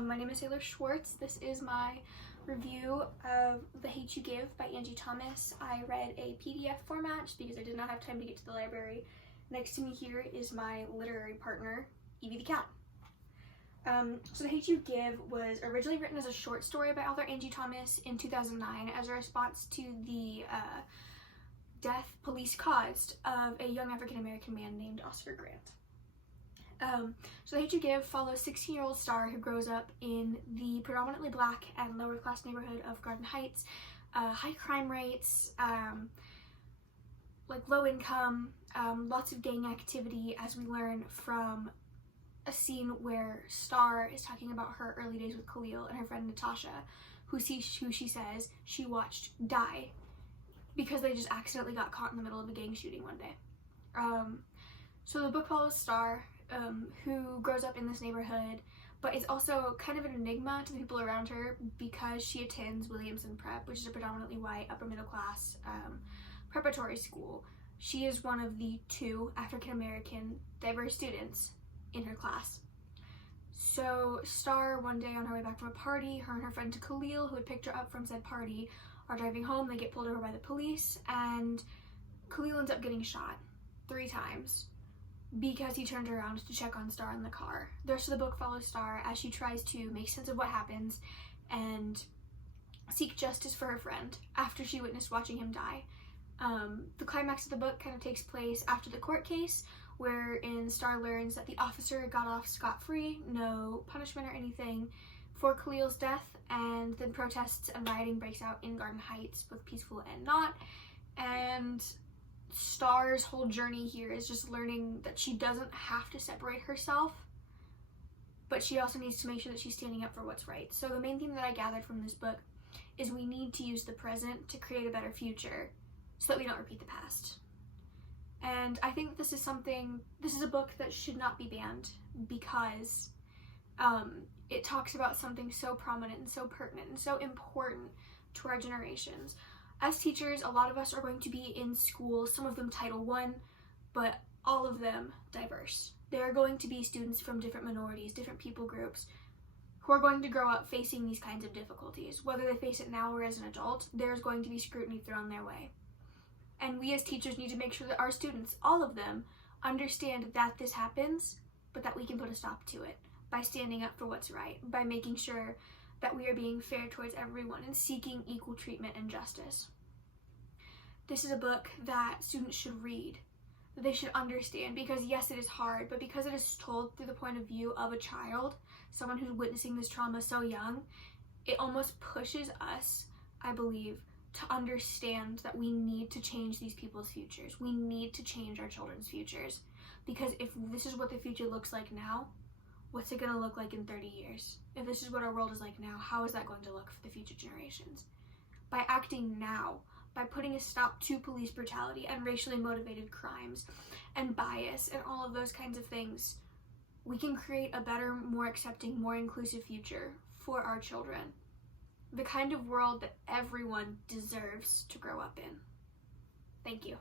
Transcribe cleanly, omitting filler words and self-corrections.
My name is Taylor Schwartz. This is my review of The Hate You Give by Angie Thomas. I read a PDF format just because I did not have time to get to the library. Next to me here is my literary partner, Evie the cat. So The Hate You Give was originally written as a short story by author Angie Thomas in 2009 as a response to the death police caused of a young African-American man named Oscar Grant. So The Hate You Give follows 16-year-old Star who grows up in the predominantly black and lower class neighborhood of Garden Heights. High crime rates, like low income, lots of gang activity, as we learn from a scene where Star is talking about her early days with Khalil and her friend Natasha, who she says she watched die because they just accidentally got caught in the middle of a gang shooting one day. So the book follows Star, who grows up in this neighborhood, but is also kind of an enigma to the people around her because she attends Williamson Prep, which is a predominantly white, upper middle class preparatory school. She is one of the 2 African-American diverse students in her class. So Star, one day on her way back from a party, her and her friend Khalil, who had picked her up from said party, are driving home. They get pulled over by the police, and Khalil ends up getting shot 3 times because he turned around to check on Star in the car. The rest of the book follows Star as she tries to make sense of what happens and seek justice for her friend after she witnessed watching him die. The climax of the book kind of takes place after the court case, wherein Star learns that the officer got off scot-free, no punishment or anything, for Khalil's death, and then protests and rioting breaks out in Garden Heights, both peaceful and not. And Star's whole journey here is just learning that she doesn't have to separate herself, but she also needs to make sure that she's standing up for what's right. So the main thing that I gathered from this book is we need to use the present to create a better future so that we don't repeat the past. And I think this is a book that should not be banned because it talks about something so prominent and so pertinent and so important to our generations. As teachers, a lot of us are going to be in school, some of them Title I, but all of them diverse. There are going to be students from different minorities, different people groups, who are going to grow up facing these kinds of difficulties. Whether they face it now or as an adult, there's going to be scrutiny thrown their way. And we as teachers need to make sure that our students, all of them, understand that this happens, but that we can put a stop to it by standing up for what's right, by making sure that we are being fair towards everyone and seeking equal treatment and justice. This is a book that students should read, that they should understand, because yes, it is hard, but because it is told through the point of view of a child, someone who's witnessing this trauma so young, it almost pushes us, I believe, to understand that we need to change these people's futures. We need to change our children's futures, because if this is what the future looks like now, what's it going to look like in 30 years? If this is what our world is like now, how is that going to look for the future generations? By acting now, by putting a stop to police brutality and racially motivated crimes and bias and all of those kinds of things, we can create a better, more accepting, more inclusive future for our children. The kind of world that everyone deserves to grow up in. Thank you.